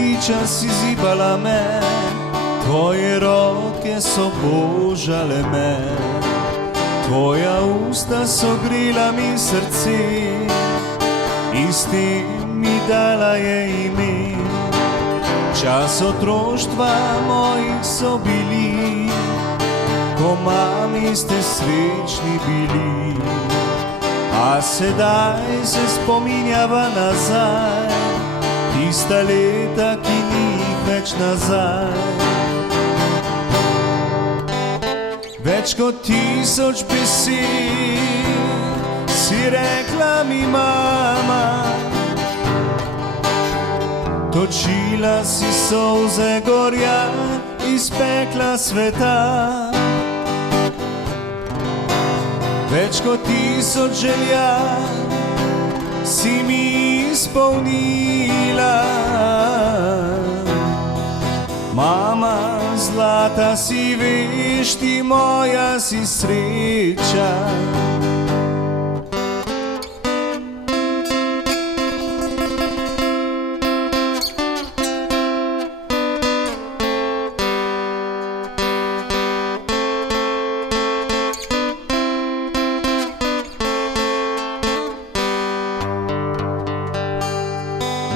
fantiča si zibala me, tvoje roke so božale me, tvoja usta so grela mi srce, isti mi dala je ime. Čas otroštva mojih so bili, ko mami ste srečni bili. A sedaj se spominjava nazaj, tista leta, ki ni jih več nazaj. Več kot 1000 besed si rekla mi mama, točila si solze gorja iz pekla sveta. Več kot 1000 želja si mi izpolnila. Mama zlata si, veš ti, moja si sreča.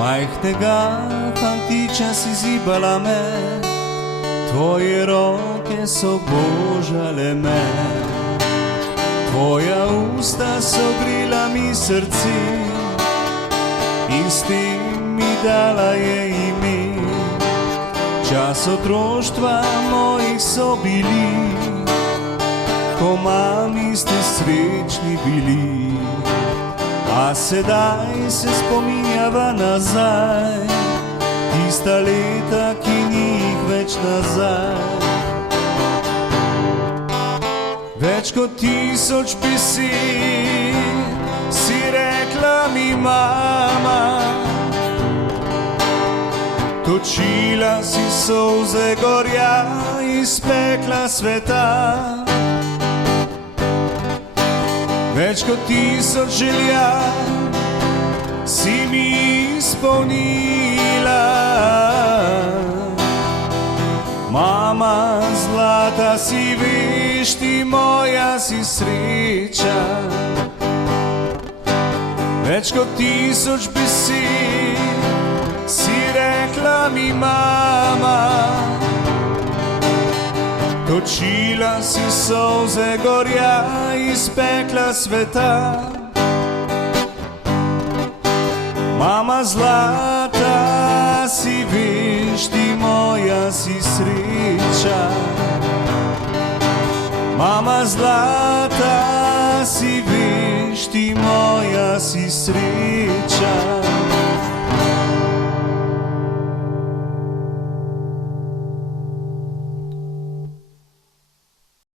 Majhnega fantiča si zibala me, tvoje roke so božale me, tvoja usta so grela mi srce, in s tem mi dala je ime. Čas otroštva mojih so bili, ko mami ste srečni bili. A sedaj se spominjava nazaj, tista leta, ki ni jih več nazaj. Več kot 1000 besed si rekla mi mama, točila si solze gorja iz pekla sveta. Več kot 1000 želja si mi izpolnila. Mama zlata si, veš ti, moja si sreča. Več kot 1000 besed si rekla mi mama, točila si solze gorja iz pekla sveta. Mama zlata si, veš ti, moja si sreča. Mama zlata si, veš ti, moja si sreča.